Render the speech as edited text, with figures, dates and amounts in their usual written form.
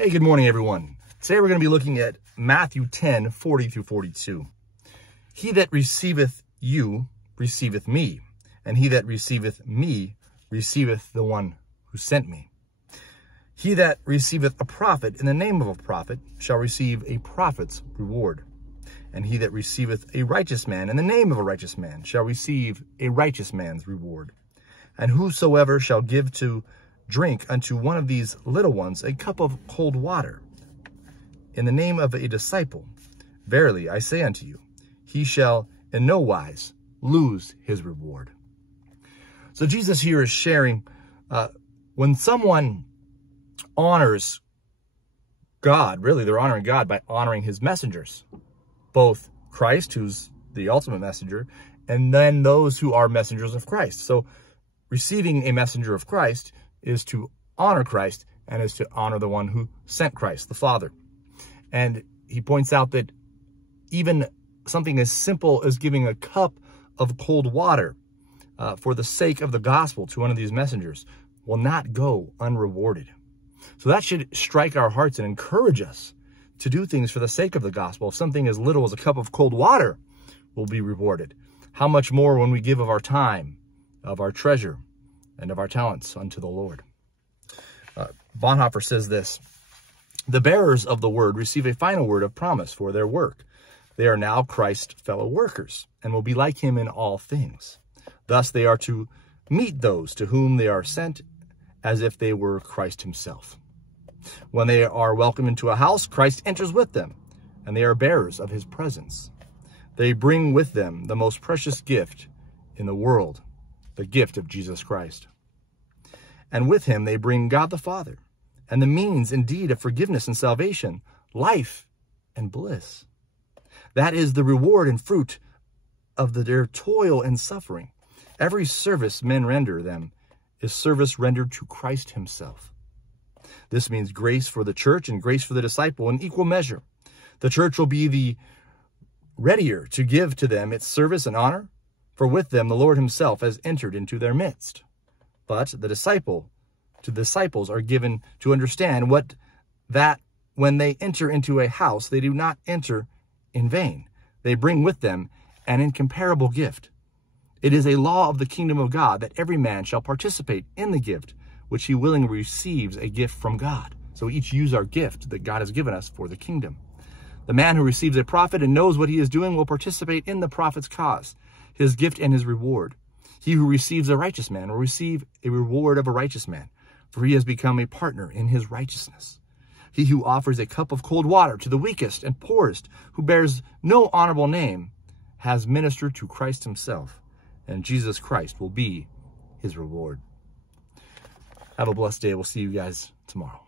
Hey, good morning, everyone. Today we're going to be looking at Matthew 10, 40 through 42. He that receiveth you receiveth me, and he that receiveth me receiveth the one who sent me. He that receiveth a prophet in the name of a prophet shall receive a prophet's reward. And he that receiveth a righteous man in the name of a righteous man shall receive a righteous man's reward. And whosoever shall give to drink unto one of these little ones a cup of cold water in the name of a disciple, verily I say unto you, he shall in no wise lose his reward. So Jesus here is sharing, when someone honors God, really they're honoring God by honoring his messengers, both Christ, who's the ultimate messenger, and then those who are messengers of Christ. So receiving a messenger of Christ is to honor Christ and is to honor the one who sent Christ, the Father. And he points out that even something as simple as giving a cup of cold water for the sake of the gospel to one of these messengers will not go unrewarded. So that should strike our hearts and encourage us to do things for the sake of the gospel. If something as little as a cup of cold water will be rewarded, how much more when we give of our time, of our treasure, and of our talents unto the Lord. Bonhoeffer says this: the bearers of the word receive a final word of promise for their work. They are now Christ's fellow workers and will be like him in all things. Thus they are to meet those to whom they are sent as if they were Christ himself. When they are welcomed into a house, Christ enters with them, and they are bearers of his presence. They bring with them the most precious gift in the world, the gift of Jesus Christ. And with him they bring God the Father, and the means indeed of forgiveness and salvation, life and bliss. That is the reward and fruit of their toil and suffering. Every service men render them is service rendered to Christ himself. This means grace for the church and grace for the disciple in equal measure. The church will be the readier to give to them its service and honor, for with them the Lord himself has entered into their midst. But the disciples are given to understand that when they enter into a house, they do not enter in vain. They bring with them an incomparable gift. It is a law of the kingdom of God that every man shall participate in the gift which he willingly receives, a gift from God. So we each use our gift that God has given us for the kingdom. The man who receives a prophet and knows what he is doing will participate in the prophet's cause, his gift and his reward. He who receives a righteous man will receive a reward of a righteous man, for he has become a partner in his righteousness. He who offers a cup of cold water to the weakest and poorest, who bears no honorable name, has ministered to Christ himself, and Jesus Christ will be his reward. Have a blessed day. We'll see you guys tomorrow.